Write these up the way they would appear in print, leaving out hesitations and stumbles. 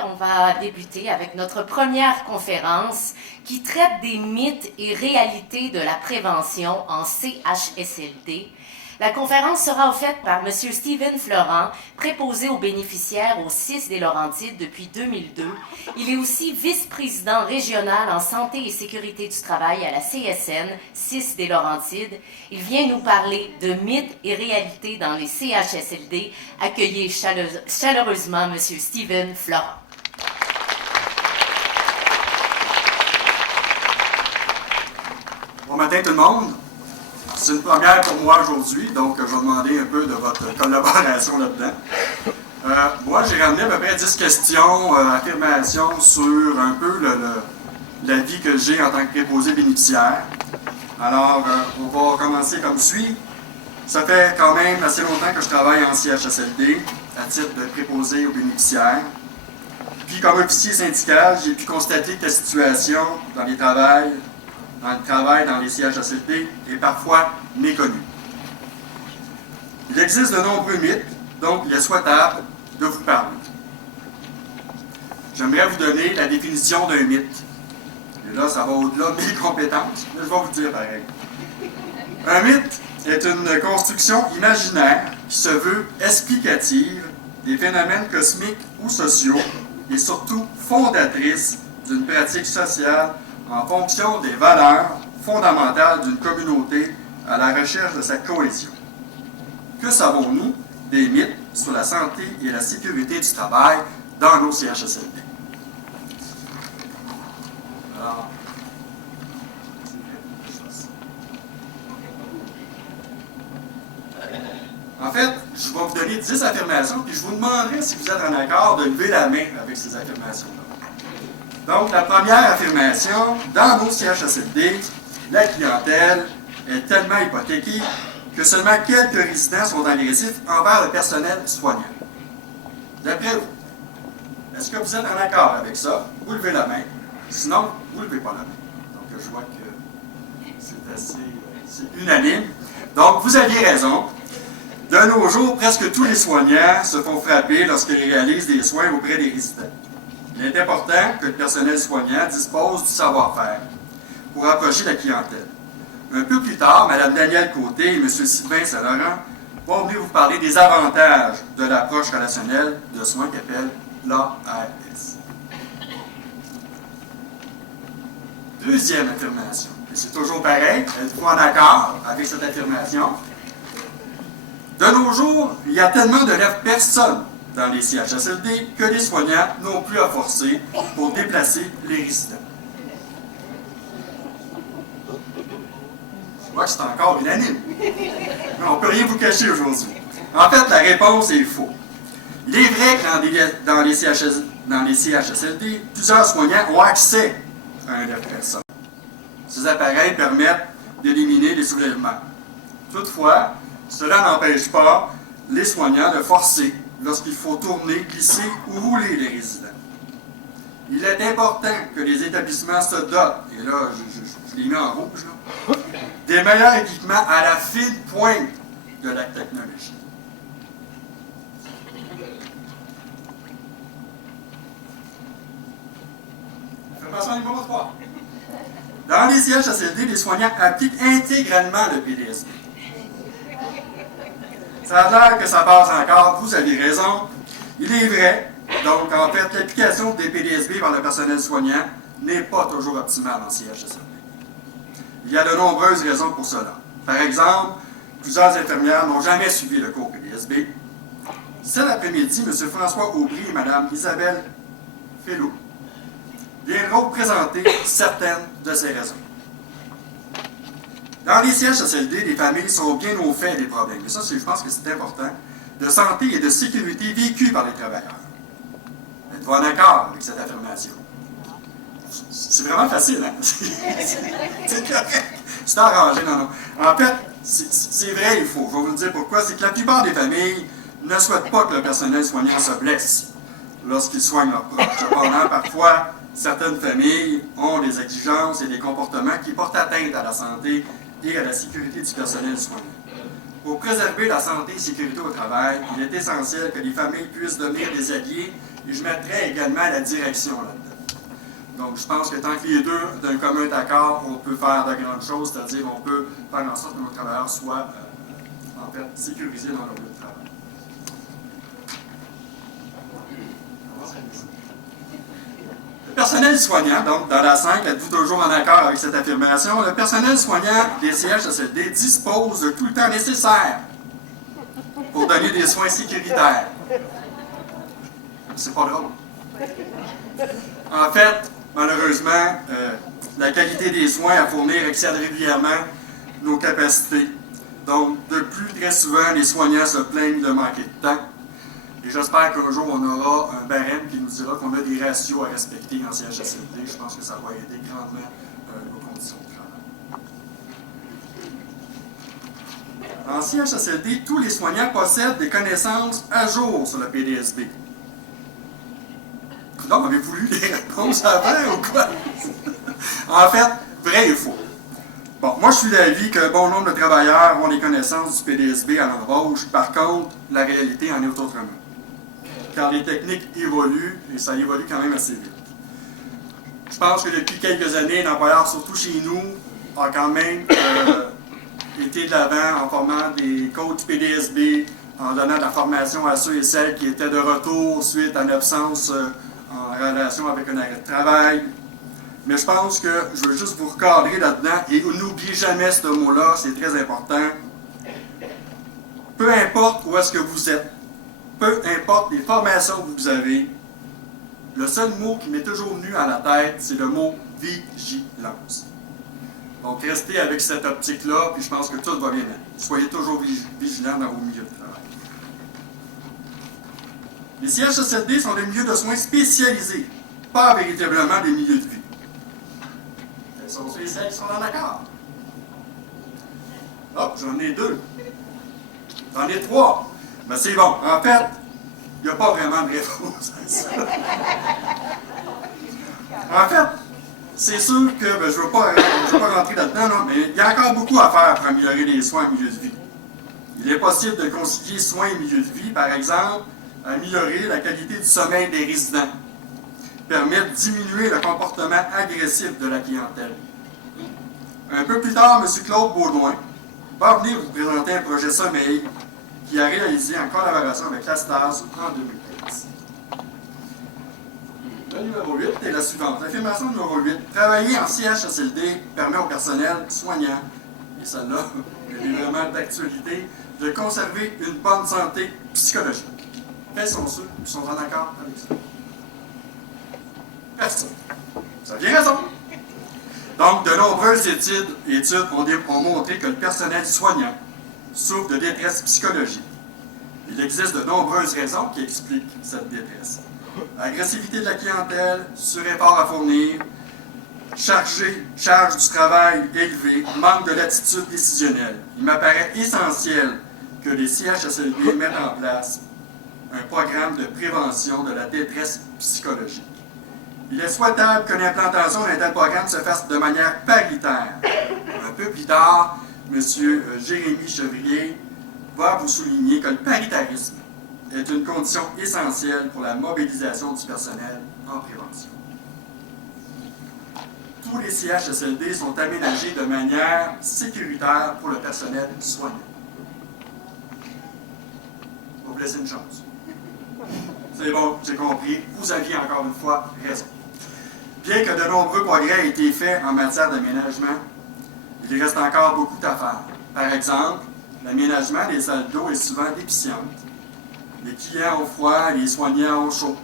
On va débuter avec notre première conférence qui traite des mythes et réalités de la prévention en CHSLD. La conférence sera offerte par M. Steven Florent, préposé aux bénéficiaires au CIS des Laurentides depuis 2002. Il est aussi vice-président régional en santé et sécurité du travail à la CSN, CIS des Laurentides. Il vient nous parler de mythes et réalités dans les CHSLD. Accueillez chaleureusement M. Steven Florent. Bon matin tout le monde. C'est une première pour moi aujourd'hui, donc je vais demander un peu de votre collaboration là-dedans. Moi, j'ai ramené à peu près 10 questions, affirmations sur un peu la vie que j'ai en tant que préposé bénéficiaire. Alors, on va commencer comme suit. Ça fait quand même assez longtemps que je travaille en CHSLD à titre de préposé aux bénéficiaires. Puis, comme officier syndical, j'ai pu constater que la situation dans le travail dans les CHSLD est parfois méconnue. Il existe de nombreux mythes, donc il est souhaitable de vous parler. J'aimerais vous donner la définition d'un mythe. Et là, ça va au-delà de mes compétences, mais je vais vous dire pareil. Un mythe est une construction imaginaire qui se veut explicative des phénomènes cosmiques ou sociaux et surtout fondatrice d'une pratique sociale en fonction des valeurs fondamentales d'une communauté à la recherche de sa cohésion. Que savons-nous des mythes sur la santé et la sécurité du travail dans nos CHSLD? Alors, en fait, je vais vous donner 10 affirmations, puis je vous demanderai si vous êtes en accord de lever la main avec ces affirmations-là. Donc, la première affirmation, dans nos CHSLD, la clientèle est tellement hypothéquée que seulement quelques résidents sont agressifs envers le personnel soignant. D'après vous, est-ce que vous êtes en accord avec ça? Vous levez la main. Sinon, vous ne levez pas la main. Donc, je vois que c'est unanime. Donc, vous aviez raison. De nos jours, presque tous les soignants se font frapper lorsqu'ils réalisent des soins auprès des résidents. Il est important que le personnel soignant dispose du savoir-faire pour approcher la clientèle. Un peu plus tard, Mme Danielle Côté et M. Sylvain Saint-Laurent vont venir vous parler des avantages de l'approche relationnelle de soins qu'appelle l'ARS. Deuxième affirmation, et c'est toujours pareil, êtes-vous en accord avec cette affirmation? De nos jours, il y a tellement de personnes dans les CHSLD que les soignants n'ont plus à forcer pour déplacer les résidents. Je vois que c'est encore unanime. Mais on ne peut rien vous cacher aujourd'hui. En fait, la réponse est faux. Il est vrai que dans les CHSLD, plusieurs soignants ont accès à un lève-personne. Ces appareils permettent d'éliminer les soulèvements. Toutefois, cela n'empêche pas les soignants de forcer lorsqu'il faut tourner, glisser ou rouler les résidents. Il est important que les établissements se dotent, et là, je les mets en rouge, là, des meilleurs équipements à la fine pointe de la technologie. Affirmation numéro 3. Dans les CHSLD, les soignants appliquent intégralement le PDSB. Ça a l'air que ça passe encore, vous avez raison. Il est vrai, donc en fait, l'application des PDSB par le personnel soignant n'est pas toujours optimale en CHSLD. Il y a de nombreuses raisons pour cela. Par exemple, plusieurs infirmières n'ont jamais suivi le cours PDSB. Cet après-midi, M. François Aubry et Mme Isabelle Fellou viendront présenter certaines de ces raisons. Dans les CHSLD, les familles sont bien au fait des problèmes. Et ça, je pense que c'est important, de santé et de sécurité vécus par les travailleurs. Êtes-vous en accord avec cette affirmation? C'est vraiment facile, hein? C'est correct. C'est arrangé, non. En fait, c'est vrai, il faut. Je vais vous dire pourquoi. C'est que la plupart des familles ne souhaitent pas que le personnel soignant se blesse lorsqu'il soigne leurs proches. Cependant, parfois, certaines familles ont des exigences et des comportements qui portent atteinte à la santé et à la sécurité du personnel soignant. Pour préserver la santé et la sécurité au travail, il est essentiel que les familles puissent devenir des alliés, et je mettrai également la direction là-dedans. Donc, je pense que tant que les deux, d'un commun accord, on peut faire de grandes choses, c'est-à-dire on peut faire en sorte que nos travailleurs soient, en fait, sécurisés dans leur lieu de travail. Le personnel soignant, donc dans la 5, êtes-vous toujours en accord avec cette affirmation? Le personnel soignant des CHSLD dispose de tout le temps nécessaire pour donner des soins sécuritaires. C'est pas drôle. En fait, malheureusement, la qualité des soins à fournir excède régulièrement nos capacités. Donc, de plus très souvent, les soignants se plaignent de manquer de temps. Et j'espère qu'un jour, on aura un barème qui nous dira qu'on a des ratios à respecter en CHSLD. Je pense que ça va aider grandement nos conditions de travail. En CHSLD, tous les soignants possèdent des connaissances à jour sur le PDSB. Donc, avez-vous lu les réponses avant ou quoi? En fait, vrai et faux. Bon, moi, je suis d'avis qu'un bon nombre de travailleurs ont les connaissances du PDSB à l'embauche. Par contre, la réalité en est autrement. Car les techniques évoluent, et ça évolue quand même assez vite. Je pense que depuis quelques années, l'employeur, surtout chez nous, a quand même été de l'avant en formant des coachs PDSB, en donnant de la formation à ceux et celles qui étaient de retour suite à une absence en relation avec un arrêt de travail. Mais je pense que je veux juste vous recadrer là-dedans, et n'oubliez jamais ce mot-là, c'est très important. Peu importe où est-ce que vous êtes, peu importe les formations que vous avez, le seul mot qui m'est toujours venu à la tête, c'est le mot vigilance. Donc, restez avec cette optique-là, puis je pense que tout va bien. Soyez toujours vigilants dans vos milieux de travail. Les CHSLD sont des milieux de soins spécialisés, pas véritablement des milieux de vie. Quels sont ceux et celles qui sont en accord? Oh, j'en ai deux. J'en ai trois. Ben c'est bon. En fait, il n'y a pas vraiment de réponse à ça. En fait, c'est sûr que, je ne veux pas rentrer là-dedans, non, mais il y a encore beaucoup à faire pour améliorer les soins en milieu de vie. Il est possible de concilier soins et milieu de vie, par exemple, améliorer la qualité du sommeil des résidents, permettre de diminuer le comportement agressif de la clientèle. Un peu plus tard, M. Claude Baudouin va venir vous présenter un projet sommeil qui a réalisé en collaboration avec la STAS en 2015. Le numéro 8 est la suivante. L'affirmation numéro 8. Travailler en CHSLD permet au personnel soignant, et celle-là, elle est vraiment d'actualité, de conserver une bonne santé psychologique. Quels sont ceux qui sont en accord avec ça? Personne. Vous aviez raison. Donc, de nombreuses études ont montré que le personnel soignant souffre de détresse psychologique. Il existe de nombreuses raisons qui expliquent cette détresse. Agressivité de la clientèle, sureffort à fournir, charge du travail élevée, manque de latitude décisionnelle. Il m'apparaît essentiel que les CHSLD mettent en place un programme de prévention de la détresse psychologique. Il est souhaitable que l'implantation d'un tel programme se fasse de manière paritaire. Un peu plus tard, M. Jérémy Chevrier va vous souligner que le paritarisme est une condition essentielle pour la mobilisation du personnel en prévention. Tous les CHSLD sont aménagés de manière sécuritaire pour le personnel soignant. On va vous laisser une chance. C'est bon, j'ai compris. Vous aviez encore une fois raison. Bien que de nombreux progrès aient été faits en matière d'aménagement, il reste encore beaucoup à faire. Par exemple, l'aménagement des salles d'eau est souvent déficient. Les clients ont froid, les soignants ont chaud.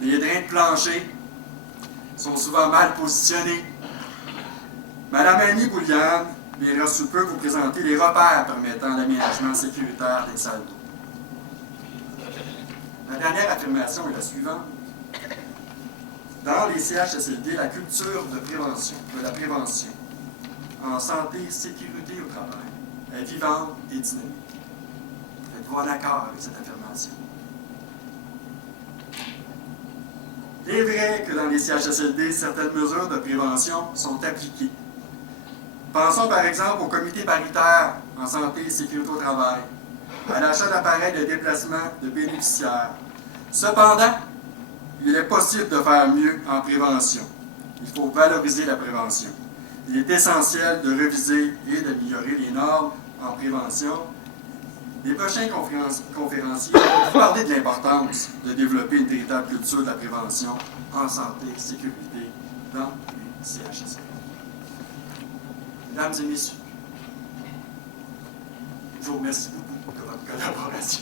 Les drains de plancher sont souvent mal positionnés. Madame Annie Bouliane viendra sous peu vous présenter les repères permettant l'aménagement sécuritaire des salles d'eau. La dernière affirmation est la suivante. Dans les CHSLD, la culture de la prévention en santé et sécurité au travail est vivante et dynamique. Êtes-vous en accord avec cette affirmation? Il est vrai que dans les CHSLD, certaines mesures de prévention sont appliquées. Pensons par exemple au comité paritaire en santé et sécurité au travail, à l'achat d'appareils de déplacement de bénéficiaires. Cependant, il est possible de faire mieux en prévention. Il faut valoriser la prévention. Il est essentiel de reviser et d'améliorer les normes en prévention. Les prochains conférenciers vont vous parler de l'importance de développer une véritable culture de la prévention en santé et sécurité dans les CHSLD. Mesdames et messieurs, je vous remercie beaucoup de votre collaboration.